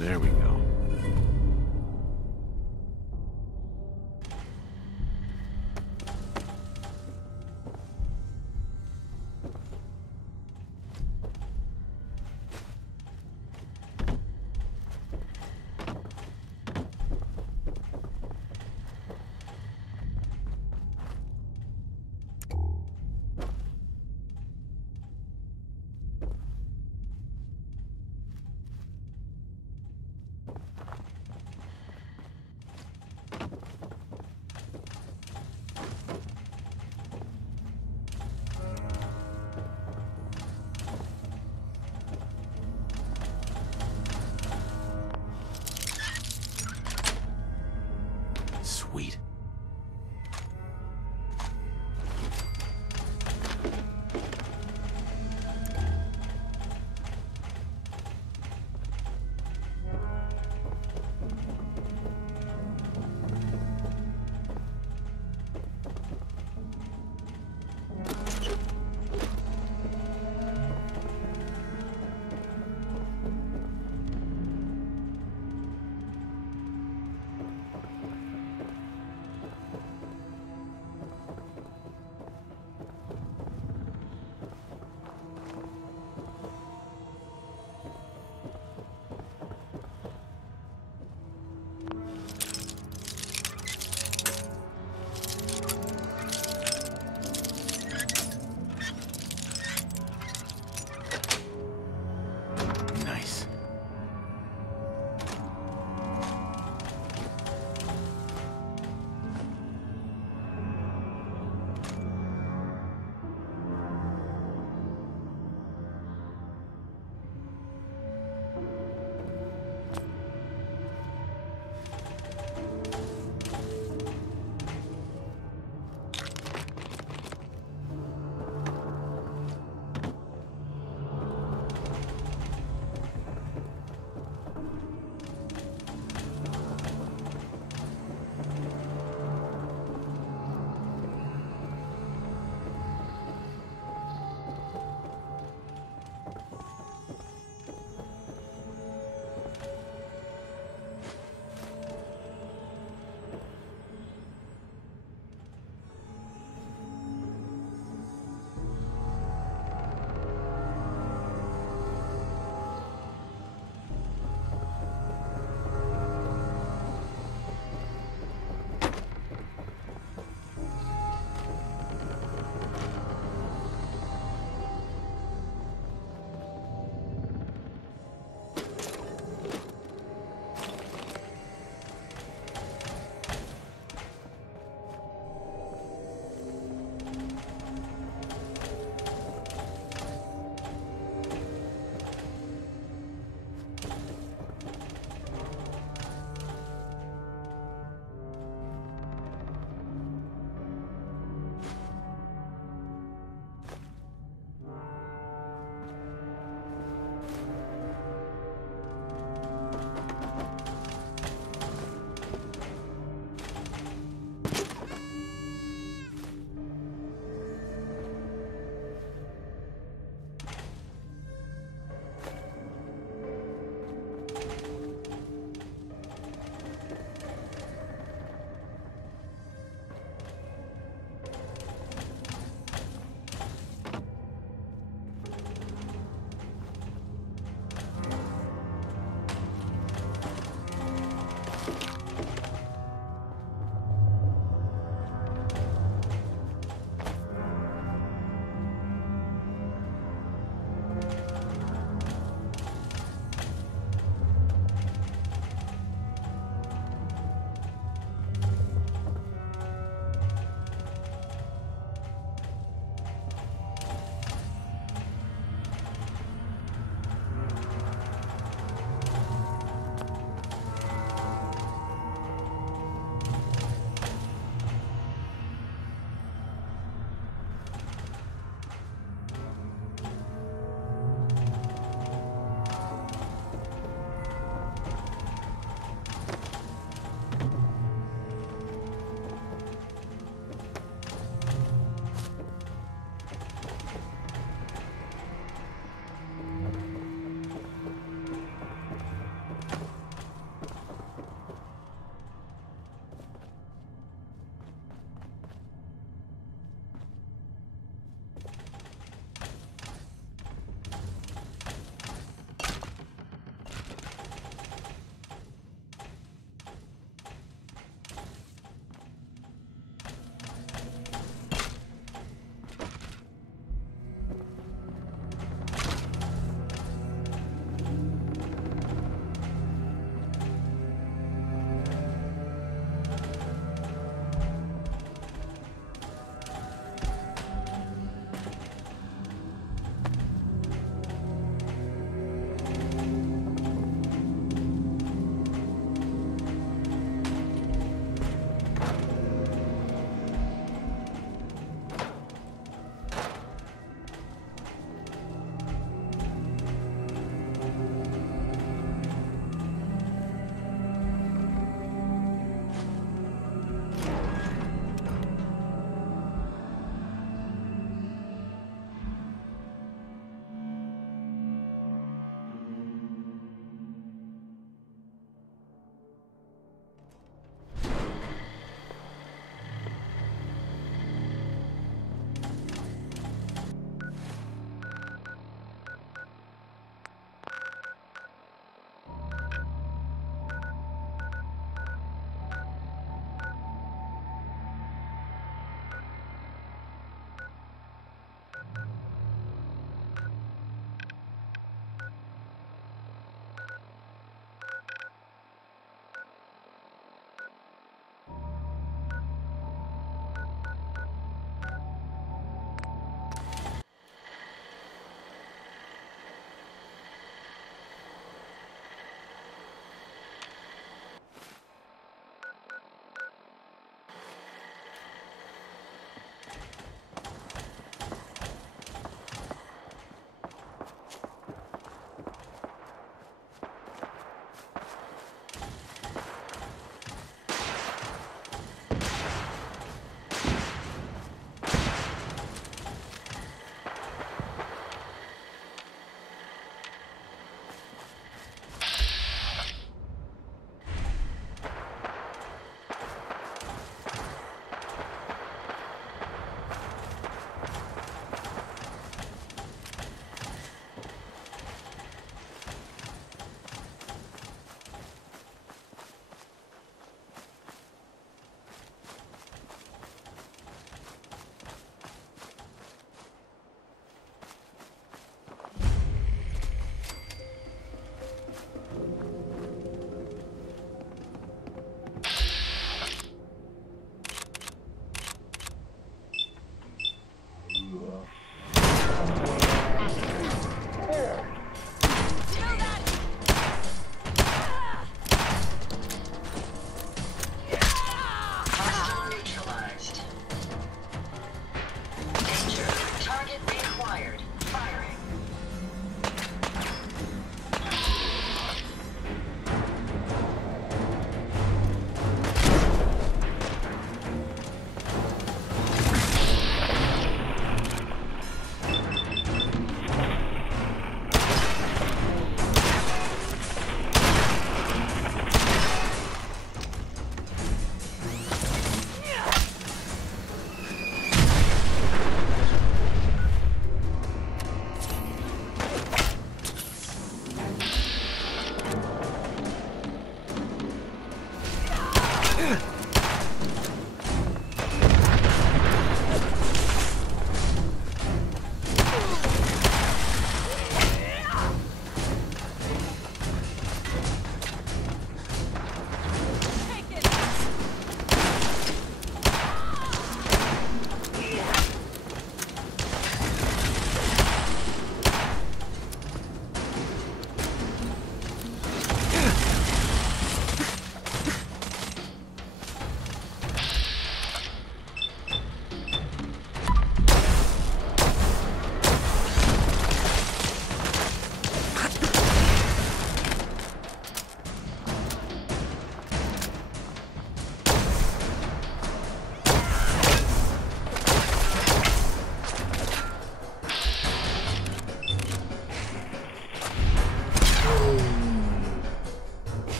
There we go.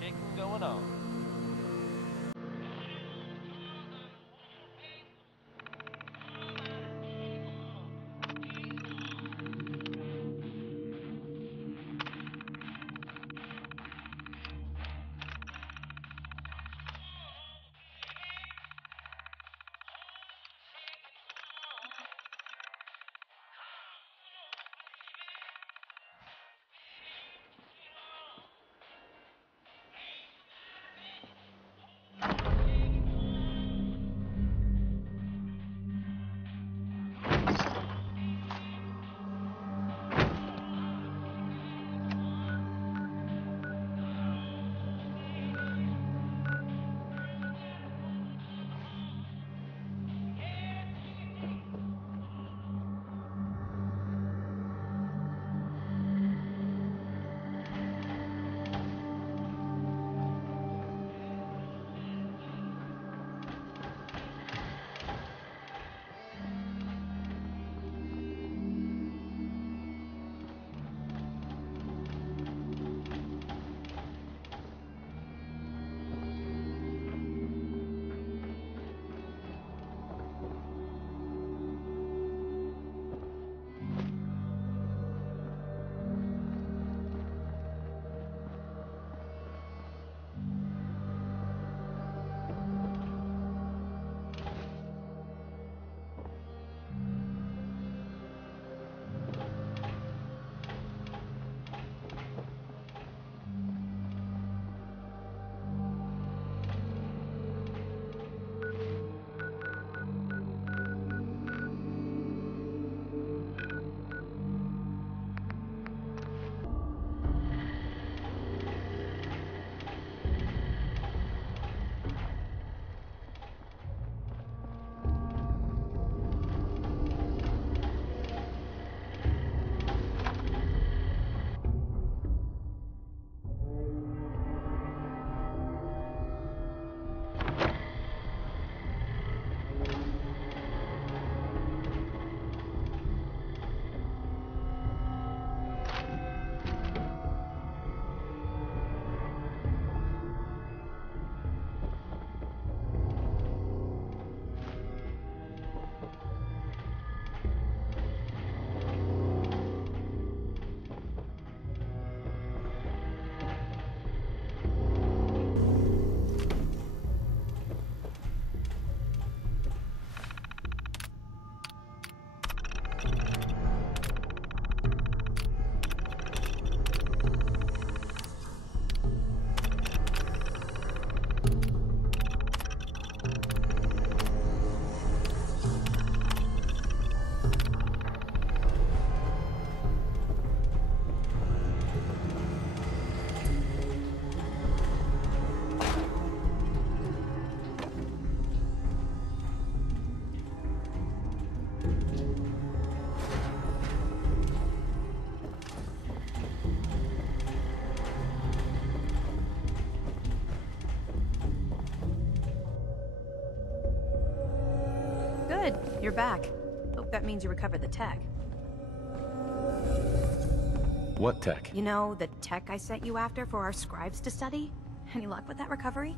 shaking going on. Good, you're back. Hope that means you recovered the tech. What tech? You know, the tech I sent you after for our scribes to study? Any luck with that recovery?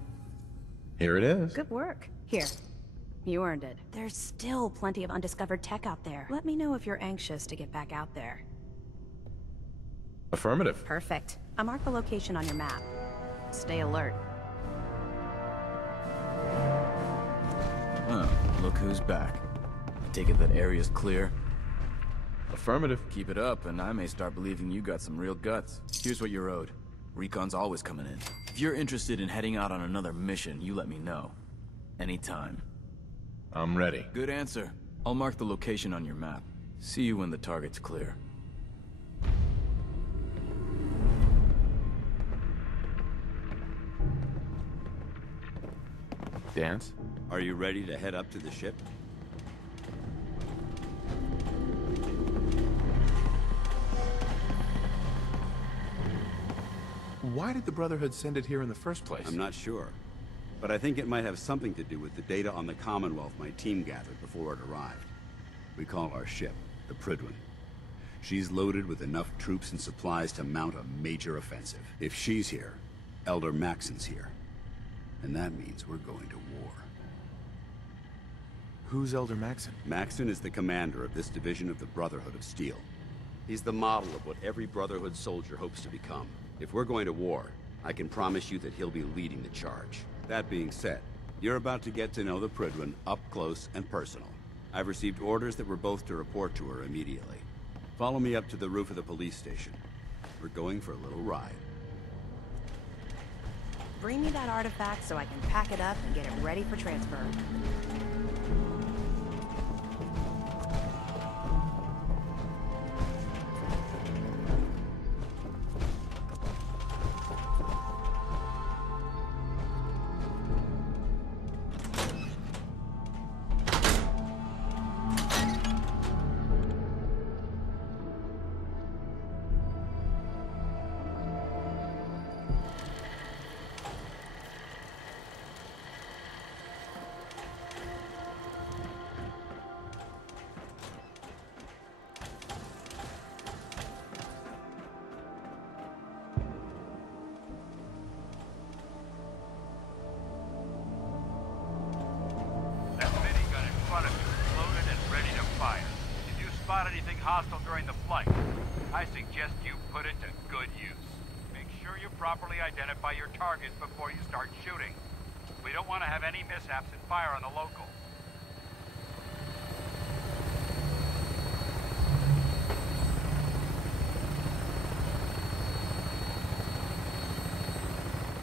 Here it is. Good work. Here. You earned it. There's still plenty of undiscovered tech out there. Let me know if you're anxious to get back out there. Affirmative. Perfect. I marked the location on your map. Stay alert. Oh, look who's back. I take it that area's clear? Affirmative. Keep it up, and I may start believing you got some real guts. Here's what you're owed. Recon's always coming in. If you're interested in heading out on another mission, you let me know. Anytime. I'm ready. Good answer. I'll mark the location on your map. See you when the target's clear. Dance? Are you ready to head up to the ship? Why did the Brotherhood send it here in the first place? I'm not sure. But I think it might have something to do with the data on the Commonwealth my team gathered before it arrived. We call our ship the Prydwen. She's loaded with enough troops and supplies to mount a major offensive. If she's here, Elder Maxon's here. And that means we're going to war. Who's Elder Maxon? Maxon is the commander of this division of the Brotherhood of Steel. He's the model of what every Brotherhood soldier hopes to become. If we're going to war, I can promise you that he'll be leading the charge. That being said, you're about to get to know the Prydwen up close and personal. I've received orders that we're both to report to her immediately. Follow me up to the roof of the police station. We're going for a little ride. Bring me that artifact so I can pack it up and get it ready for transfer. Anything hostile during the flight, I suggest you put it to good use. Make sure you properly identify your targets before you start shooting. We don't want to have any mishaps and fire on the locals.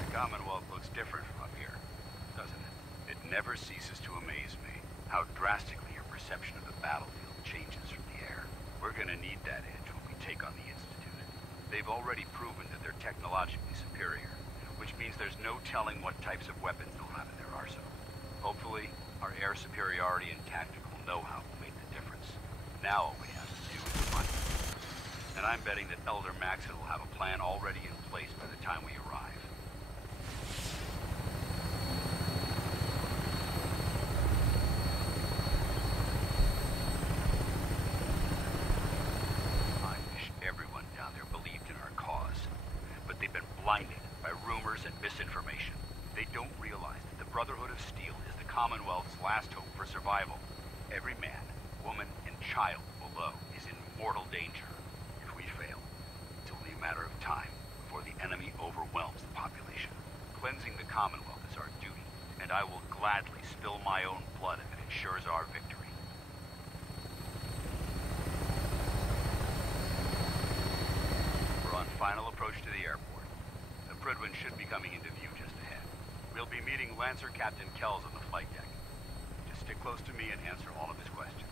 The Commonwealth looks different from up here, doesn't it? It never ceases to amaze me how drastically your perception of the battlefield changes from the air. We're gonna need that edge when we take on the Institute. They've already proven that they're technologically superior, which means there's no telling what types of weapons they'll have in their arsenal. Hopefully, our air superiority and tactical know-how will make the difference. Now all we have to do is fight. And I'm betting that Elder Maxon will have a plan already in place by the time we arrive. Blinded by rumors and misinformation. They don't realize that the Brotherhood of Steel is the Commonwealth's last hope for survival. Every man, woman, and child below is in mortal danger. If we fail, it's only a matter of time before the enemy overwhelms the population. Cleansing the Commonwealth is our duty, and I will gladly spill my own blood if it ensures our victory. We're on final approach to the airport. Prydwen should be coming into view just ahead. We'll be meeting Lancer Captain Kells on the flight deck. Just stick close to me and answer all of his questions.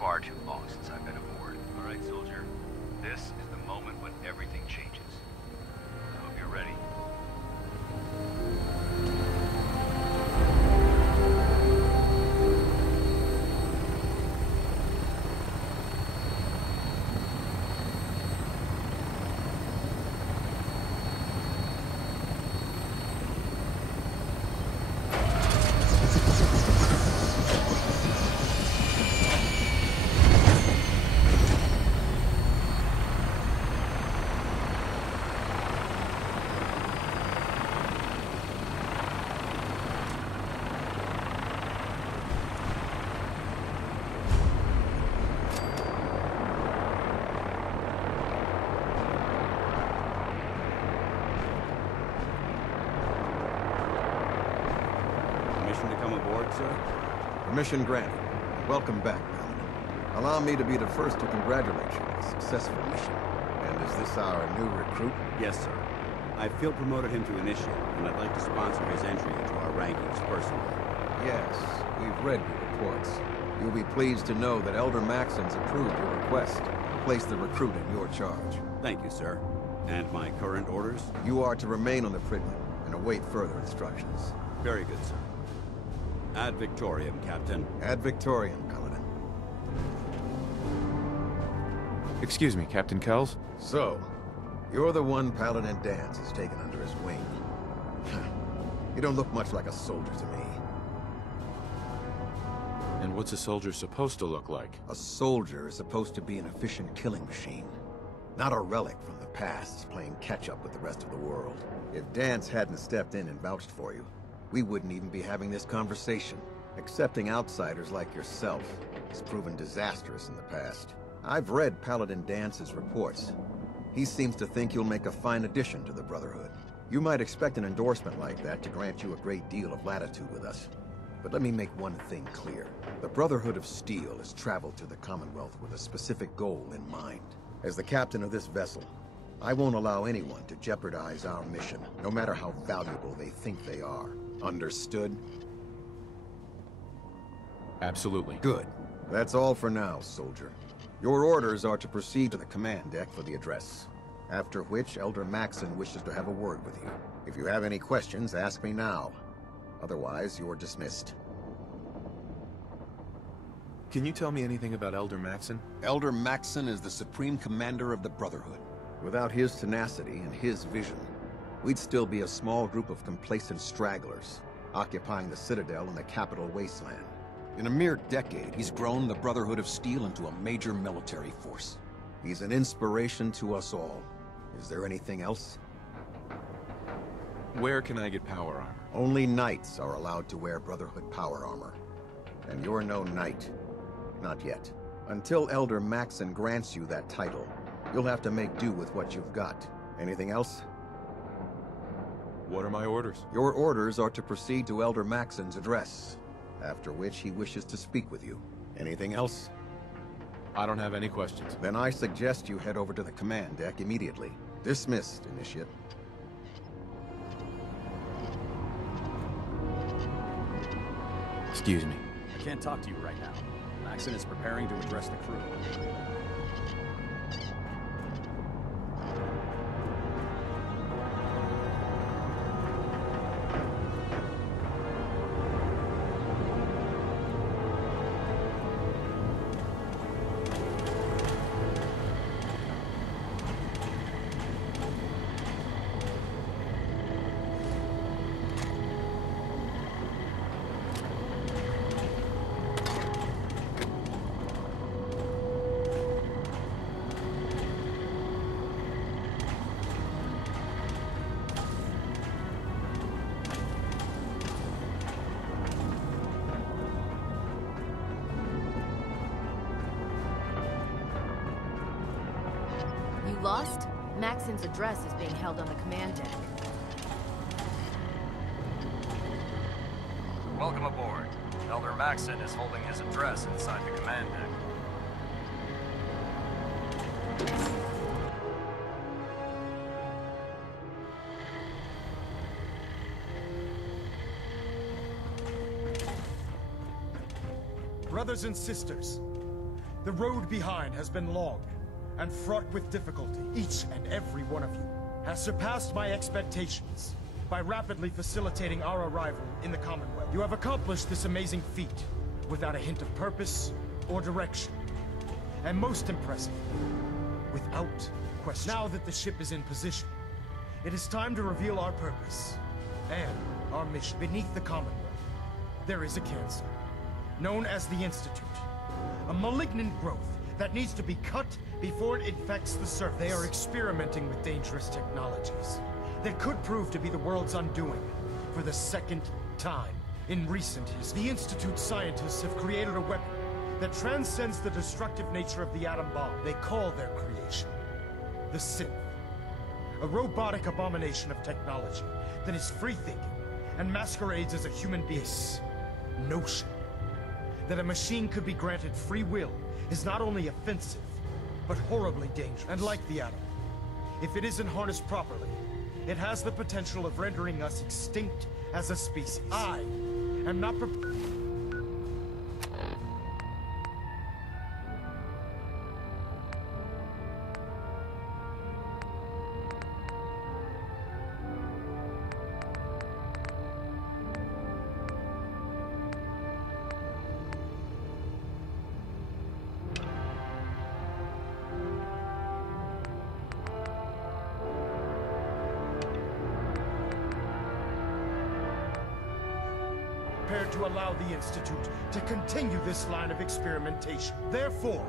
Far too long since I've been aboard. All right, soldier. This is the moment when everything changes. I hope you're ready. Permission granted. Welcome back, Paladin. Allow me to be the first to congratulate you on a successful mission. And is this our new recruit? Yes, sir. I field promoted him to initiate, and I'd like to sponsor his entry into our rankings personally. Yes, we've read your reports. You'll be pleased to know that Elder Maxon's approved your request to place the recruit in your charge. Thank you, sir. And my current orders? You are to remain on the Pridman and await further instructions. Very good, sir. Ad Victoriam, Captain. Ad Victoriam, Paladin. Excuse me, Captain Kells? So, you're the one Paladin Danse has taken under his wing. You don't look much like a soldier to me. And what's a soldier supposed to look like? A soldier is supposed to be an efficient killing machine. Not a relic from the past, playing catch-up with the rest of the world. If Danse hadn't stepped in and vouched for you, we wouldn't even be having this conversation. Accepting outsiders like yourself has proven disastrous in the past. I've read Paladin Dance's reports. He seems to think you'll make a fine addition to the Brotherhood. You might expect an endorsement like that to grant you a great deal of latitude with us. But let me make one thing clear. The Brotherhood of Steel has traveled to the Commonwealth with a specific goal in mind. As the captain of this vessel, I won't allow anyone to jeopardize our mission, no matter how valuable they think they are. Understood? Absolutely. Good. That's all for now, soldier. Your orders are to proceed to the command deck for the address. After which, Elder Maxon wishes to have a word with you. If you have any questions, ask me now. Otherwise, you're dismissed. Can you tell me anything about Elder Maxon? Elder Maxon is the Supreme Commander of the Brotherhood. Without his tenacity and his vision, we'd still be a small group of complacent stragglers, occupying the Citadel in the capital wasteland. In a mere decade, he's grown the Brotherhood of Steel into a major military force. He's an inspiration to us all. Is there anything else? Where can I get power armor? Only knights are allowed to wear Brotherhood power armor. And you're no knight. Not yet. Until Elder Maxon grants you that title, you'll have to make do with what you've got. Anything else? What are my orders? Your orders are to proceed to Elder Maxon's address, after which he wishes to speak with you. Anything else? I don't have any questions. Then I suggest you head over to the command deck immediately. Dismissed, Initiate. Excuse me. I can't talk to you right now. Maxon is preparing to address the crew. Lost? Maxon's address is being held on the command deck. Welcome aboard. Elder Maxon is holding his address inside the command deck. Brothers and sisters, the road behind has been long and fraught with difficulty. Each and every one of you has surpassed my expectations by rapidly facilitating our arrival in the Commonwealth. You have accomplished this amazing feat without a hint of purpose or direction. And most impressive, without question. Now that the ship is in position, it is time to reveal our purpose and our mission. Beneath the Commonwealth, there is a cancer, known as the Institute. A malignant growth that needs to be cut before it infects the surface. They are experimenting with dangerous technologies that could prove to be the world's undoing for the second time in recent history. The Institute scientists have created a weapon that transcends the destructive nature of the atom bomb. They call their creation the Synth, a robotic abomination of technology that is free-thinking and masquerades as a human being. This notion that a machine could be granted free will is not only offensive, but horribly dangerous. And like the atom, if it isn't harnessed properly, it has the potential of rendering us extinct as a species. I am not prepared. To allow the Institute to continue this line of experimentation. Therefore,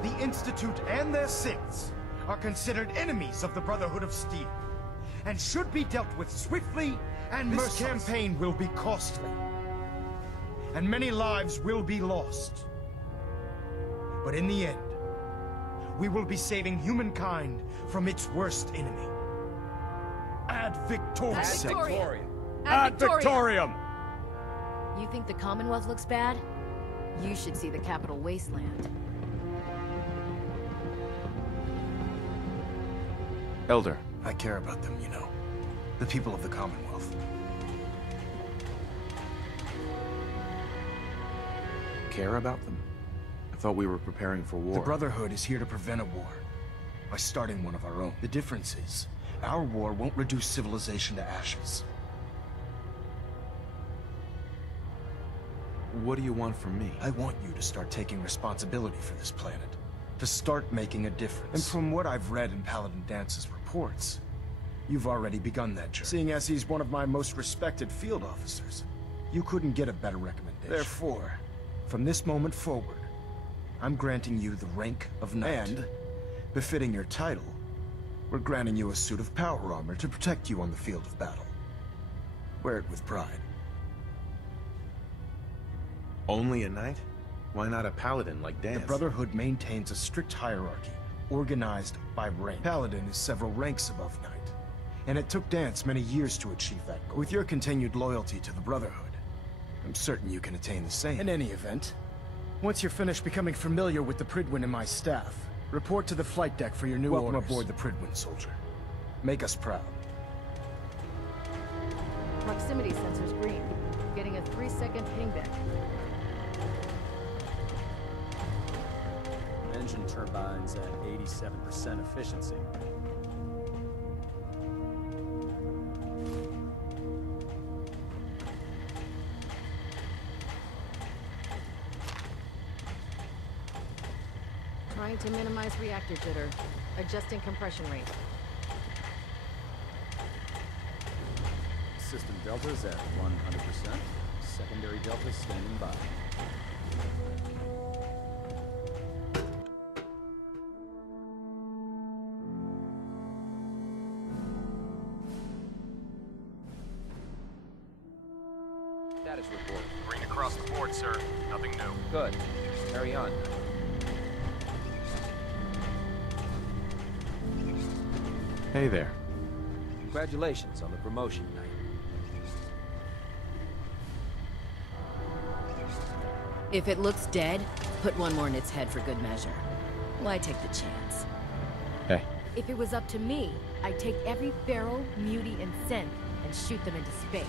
the Institute and their Siths are considered enemies of the Brotherhood of Steel, and should be dealt with swiftly and mercilessly. This campaign will be costly, and many lives will be lost. But in the end, we will be saving humankind from its worst enemy. Ad Victoriam! Ad Victoriam! Ad Victoriam! You think the Commonwealth looks bad? You should see the capital wasteland. Elder. I care about them, you know. The people of the Commonwealth. Care about them? I thought we were preparing for war. The Brotherhood is here to prevent a war, by starting one of our own. The difference is, our war won't reduce civilization to ashes. What do you want from me? I want you to start taking responsibility for this planet. To start making a difference. And from what I've read in Paladin Dance's reports, you've already begun that journey. Seeing as he's one of my most respected field officers, you couldn't get a better recommendation. Therefore, from this moment forward, I'm granting you the rank of Knight. And, befitting your title, we're granting you a suit of power armor to protect you on the field of battle. Wear it with pride. Only a knight? Why not a paladin like Dance? The Brotherhood maintains a strict hierarchy, organized by rank. Paladin is several ranks above Knight, and it took Dance many years to achieve that goal. With your continued loyalty to the Brotherhood, I'm certain you can attain the same. In any event, once you're finished becoming familiar with the Pridwin and my staff, report to the flight deck for your new orders. Welcome aboard the Pridwin, soldier. Make us proud. Proximity sensor's green. Getting a 3-second pingback. Engine turbines at 87% efficiency. Trying to minimize reactor jitter. Adjusting compression rate. System deltas at 100%. Secondary deltas standing by. Status report. Green across the board, sir. Nothing new. Good. Carry on. Hey there. Congratulations on the promotion, Knight. If it looks dead, put one more in its head for good measure. Why take the chance? Hey. If it was up to me, I'd take every Pharaoh, Mutie, and Synth and shoot them into space.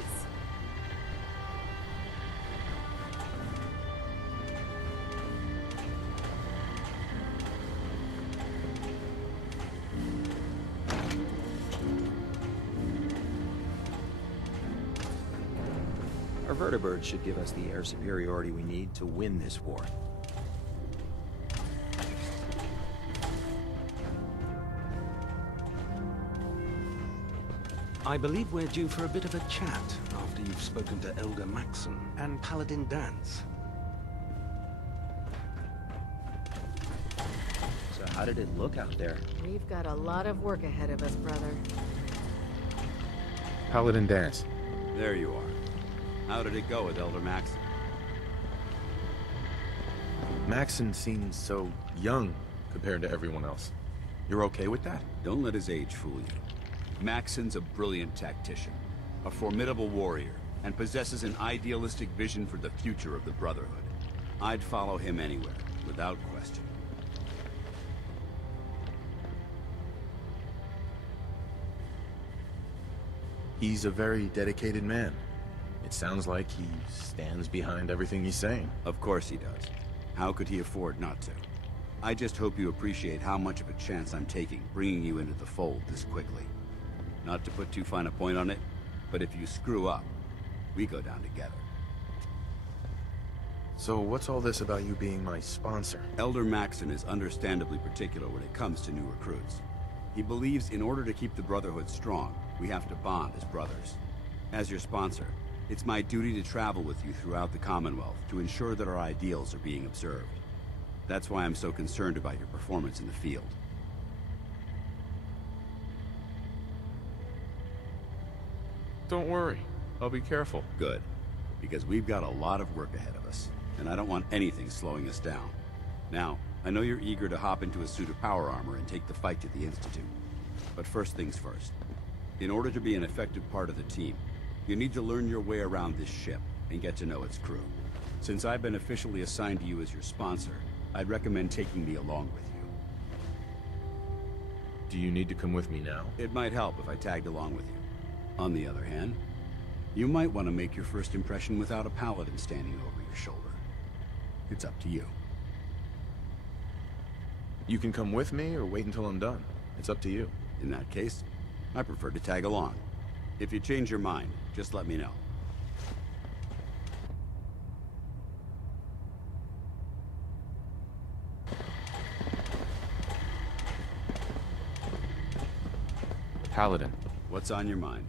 Our vertibirds should give us the air superiority we need to win this war. I believe we're due for a bit of a chat after you've spoken to Elder Maxon and Paladin Dance. So how did it look out there? We've got a lot of work ahead of us, brother. Paladin Dance. There you are. How did it go with Elder Maxon? Maxon seems so young compared to everyone else. You're okay with that? Don't let his age fool you. Maxon's a brilliant tactician, a formidable warrior, and possesses an idealistic vision for the future of the Brotherhood. I'd follow him anywhere, without question. He's a very dedicated man. It sounds like he stands behind everything he's saying. Of course he does. How could he afford not to? I just hope you appreciate how much of a chance I'm taking, bringing you into the fold this quickly. Not to put too fine a point on it, but if you screw up, we go down together. So what's all this about you being my sponsor? Elder Maxon is understandably particular when it comes to new recruits. He believes in order to keep the Brotherhood strong, we have to bond as brothers. As your sponsor, it's my duty to travel with you throughout the Commonwealth to ensure that our ideals are being observed. That's why I'm so concerned about your performance in the field. Don't worry. I'll be careful. Good. Because we've got a lot of work ahead of us, and I don't want anything slowing us down. Now, I know you're eager to hop into a suit of power armor and take the fight to the Institute. But first things first. In order to be an effective part of the team, you need to learn your way around this ship and get to know its crew. Since I've been officially assigned to you as your sponsor, I'd recommend taking me along with you. Do you need to come with me now? It might help if I tagged along with you. On the other hand, you might want to make your first impression without a paladin standing over your shoulder. It's up to you. You can come with me or wait until I'm done. It's up to you. In that case, I prefer to tag along. If you change your mind, just let me know. Paladin. What's on your mind?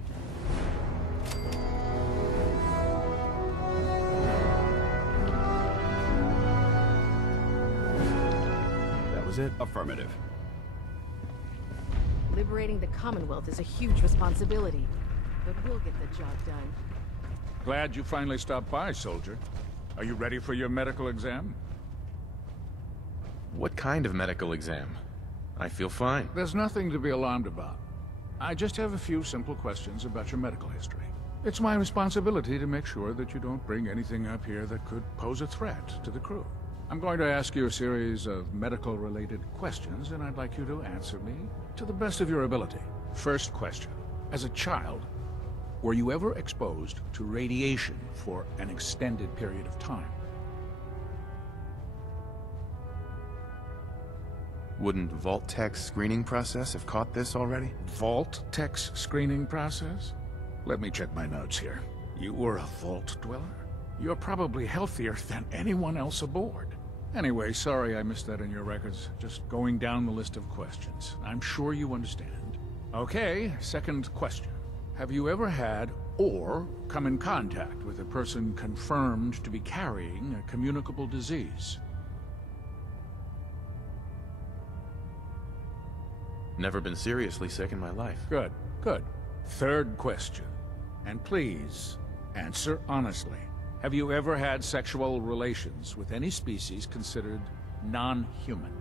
That was it? Affirmative. Liberating the Commonwealth is a huge responsibility, but we'll get the job done. Glad you finally stopped by, soldier. Are you ready for your medical exam? What kind of medical exam? I feel fine. There's nothing to be alarmed about. I just have a few simple questions about your medical history. It's my responsibility to make sure that you don't bring anything up here that could pose a threat to the crew. I'm going to ask you a series of medical-related questions, and I'd like you to answer me to the best of your ability. First question. As a child, were you ever exposed to radiation for an extended period of time? Wouldn't Vault-Tech's screening process have caught this already? Vault-Tech's screening process? Let me check my notes here. You were a Vault Dweller? You're probably healthier than anyone else aboard. Anyway, sorry I missed that in your records. Just going down the list of questions. I'm sure you understand. Okay, second question. Have you ever had or come in contact with a person confirmed to be carrying a communicable disease? Never been seriously sick in my life. Good, good. Third question. And please, answer honestly. Have you ever had sexual relations with any species considered non-human?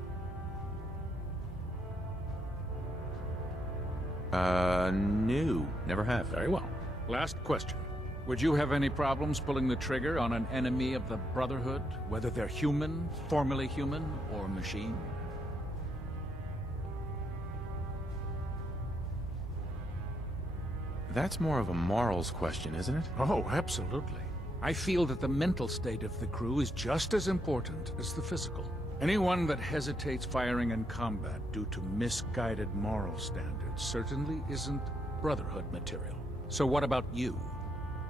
No. Never have. Very well. Last question. Would you have any problems pulling the trigger on an enemy of the Brotherhood, whether they're human, formerly human, or machine? That's more of a morals question, isn't it? Oh, absolutely. I feel that the mental state of the crew is just as important as the physical. Anyone that hesitates firing in combat due to misguided moral standards certainly isn't Brotherhood material. So what about you?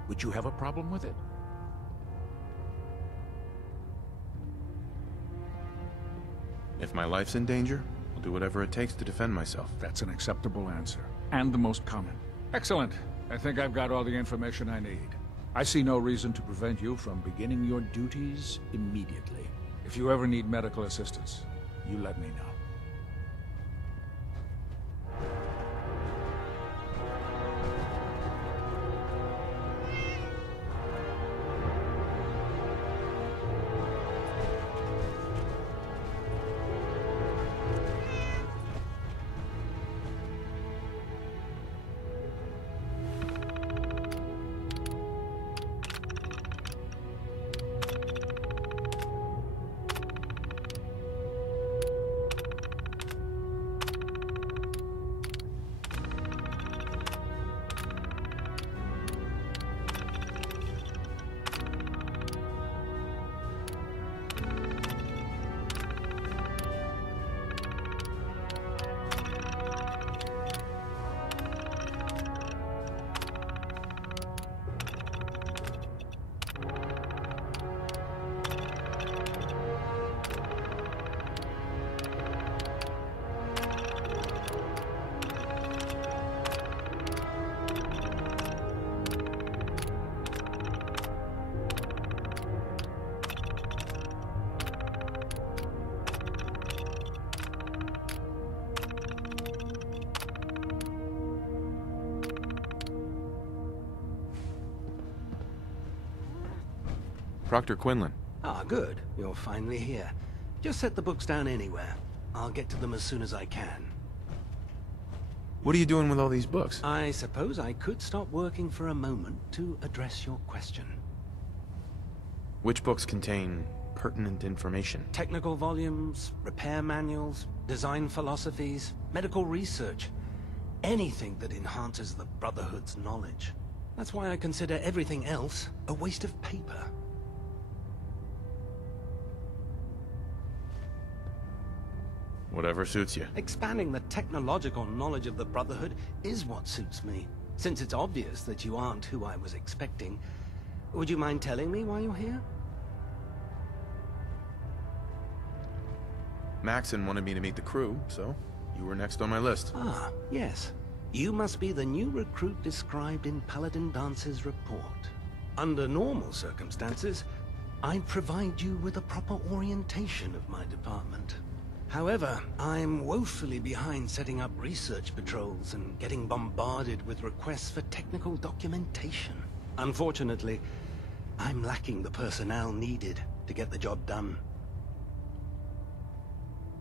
Would you have a problem with it? If my life's in danger, I'll do whatever it takes to defend myself. That's an acceptable answer, and the most common. Excellent. I think I've got all the information I need. I see no reason to prevent you from beginning your duties immediately. If you ever need medical assistance, you let me know. Proctor Quinlan. Ah, good. You're finally here. Just set the books down anywhere. I'll get to them as soon as I can. What are you doing with all these books? I suppose I could stop working for a moment to address your question. Which books contain pertinent information? Technical volumes, repair manuals, design philosophies, medical research. Anything that enhances the Brotherhood's knowledge. That's why I consider everything else a waste of paper. Whatever suits you. Expanding the technological knowledge of the Brotherhood is what suits me. Since it's obvious that you aren't who I was expecting, would you mind telling me why you're here? Maxon wanted me to meet the crew, so you were next on my list. Ah, yes. You must be the new recruit described in Paladin Dance's report. Under normal circumstances, I'd provide you with a proper orientation of my department. However, I'm woefully behind setting up research patrols and getting bombarded with requests for technical documentation. Unfortunately, I'm lacking the personnel needed to get the job done.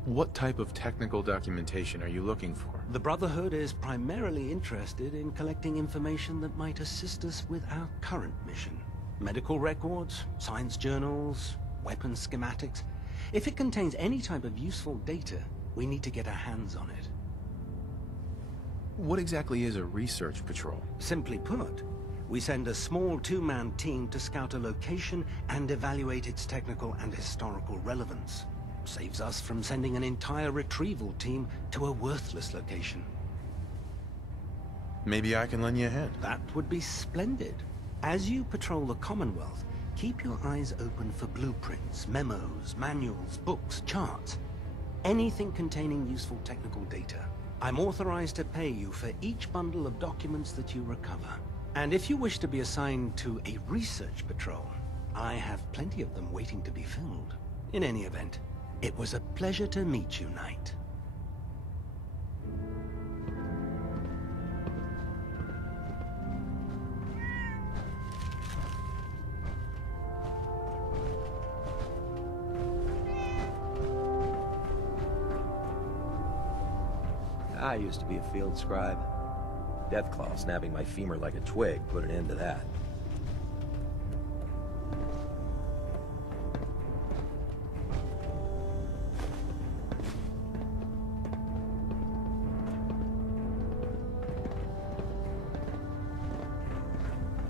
What type of technical documentation are you looking for? The Brotherhood is primarily interested in collecting information that might assist us with our current mission. Medical records, science journals, weapon schematics. If it contains any type of useful data, we need to get our hands on it. What exactly is a research patrol? Simply put, we send a small two-man team to scout a location and evaluate its technical and historical relevance. Saves us from sending an entire retrieval team to a worthless location. Maybe I can lend you a hand. That would be splendid. As you patrol the Commonwealth, keep your eyes open for blueprints, memos, manuals, books, charts. Anything containing useful technical data. I'm authorized to pay you for each bundle of documents that you recover. And if you wish to be assigned to a research patrol, I have plenty of them waiting to be filled. In any event, it was a pleasure to meet you, Knight. I used to be a field scribe. Deathclaw snapping my femur like a twig put an end to that.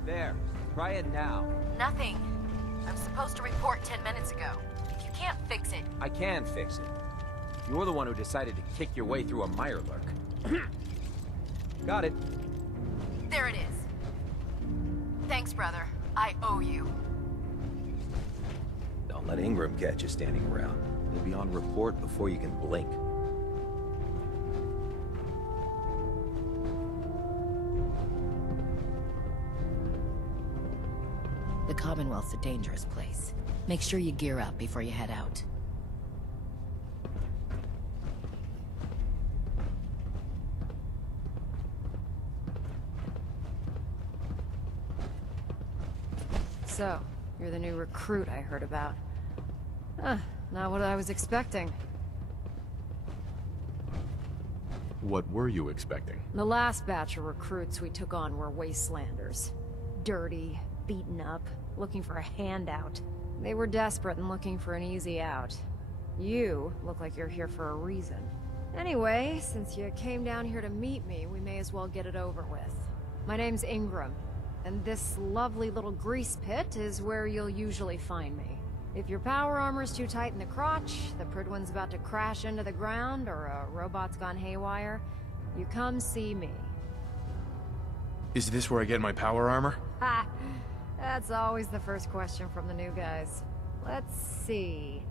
There. Try it now. Nothing. I'm supposed to report 10 minutes ago. If you can't fix it... I can fix it. You're the one who decided to kick your way through a mirelurk. Got it. There it is. Thanks, brother. I owe you. Don't let Ingram catch you standing around. You'll be on report before you can blink. The Commonwealth's a dangerous place. Make sure you gear up before you head out. So, you're the new recruit I heard about. Not what I was expecting. What were you expecting? The last batch of recruits we took on were wastelanders. Dirty, beaten up, looking for a handout. They were desperate and looking for an easy out. You look like you're here for a reason. Anyway, since you came down here to meet me, we may as well get it over with. My name's Ingram. And this lovely little grease pit is where you'll usually find me. If your power armor's too tight in the crotch, the Pridwin's about to crash into the ground, or a robot's gone haywire, you come see me. Is this where I get my power armor? Ha! That's always the first question from the new guys. Let's see...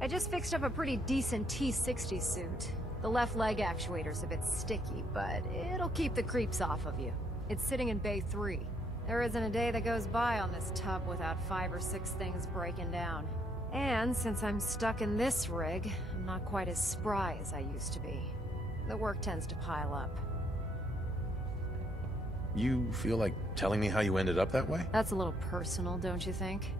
I just fixed up a pretty decent T-60 suit. The left leg actuator's a bit sticky, but it'll keep the creeps off of you. It's sitting in Bay 3. There isn't a day that goes by on this tub without 5 or 6 things breaking down. And since I'm stuck in this rig, I'm not quite as spry as I used to be. The work tends to pile up. You feel like telling me how you ended up that way? That's a little personal, don't you think?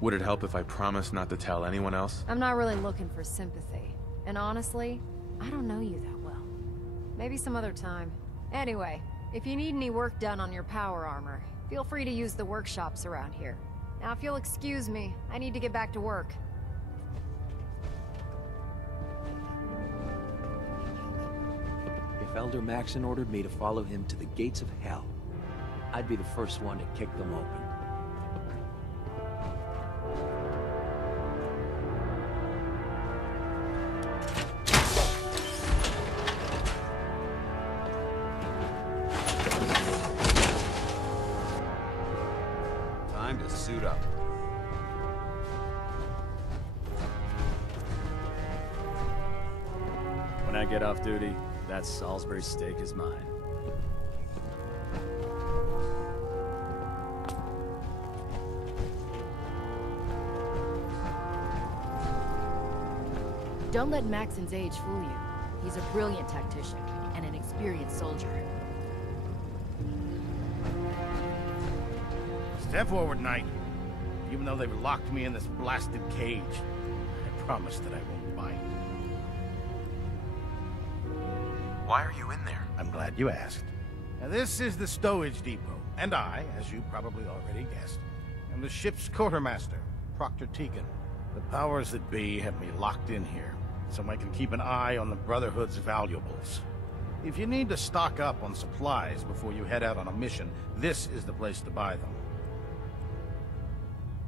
Would it help if I promised not to tell anyone else? I'm not really looking for sympathy. And honestly, I don't know you that well. Maybe some other time. Anyway, if you need any work done on your power armor, feel free to use the workshops around here. Now, if you'll excuse me, I need to get back to work. If Elder Maxon ordered me to follow him to the gates of hell, I'd be the first one to kick them open. Time to suit up. When I get off duty, that Salisbury steak is mine. Don't let Maxon's age fool you. He's a brilliant tactician and an experienced soldier. Step forward, Knight. Even though they've locked me in this blasted cage, I promise that I won't bite. Why are you in there? I'm glad you asked. Now, this is the stowage depot, and I, as you probably already guessed, am the ship's quartermaster, Proctor Tegan. The powers that be have me locked in here, so I can keep an eye on the Brotherhood's valuables. If you need to stock up on supplies before you head out on a mission, this is the place to buy them.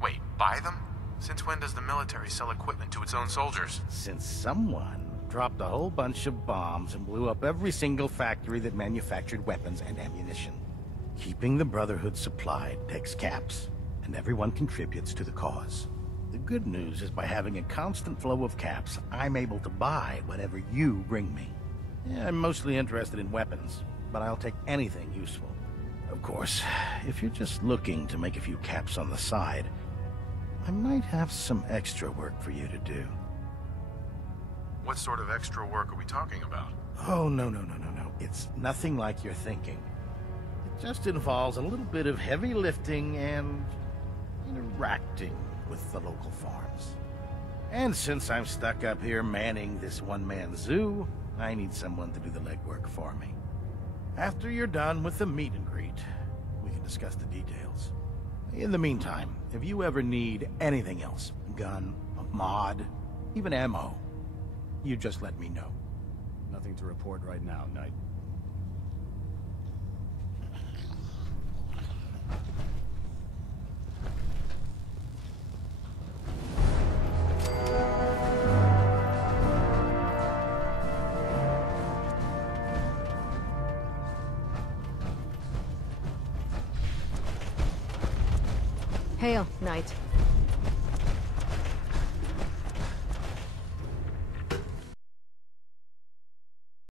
Wait, buy them? Since when does the military sell equipment to its own soldiers? Since someone dropped a whole bunch of bombs and blew up every single factory that manufactured weapons and ammunition. Keeping the Brotherhood supplied takes caps, and everyone contributes to the cause. The good news is by having a constant flow of caps, I'm able to buy whatever you bring me. Yeah, I'm mostly interested in weapons, but I'll take anything useful. Of course, if you're just looking to make a few caps on the side, I might have some extra work for you to do. What sort of extra work are we talking about? Oh, no. It's nothing like you're thinking. It just involves a little bit of heavy lifting and interacting with the local farms. And since I'm stuck up here manning this one-man zoo, I need someone to do the legwork for me. After you're done with the meet and greet, we can discuss the details. In the meantime, if you ever need anything else, gun, a mod, even ammo, you just let me know. Nothing to report right now, Knight. Hail, Knight.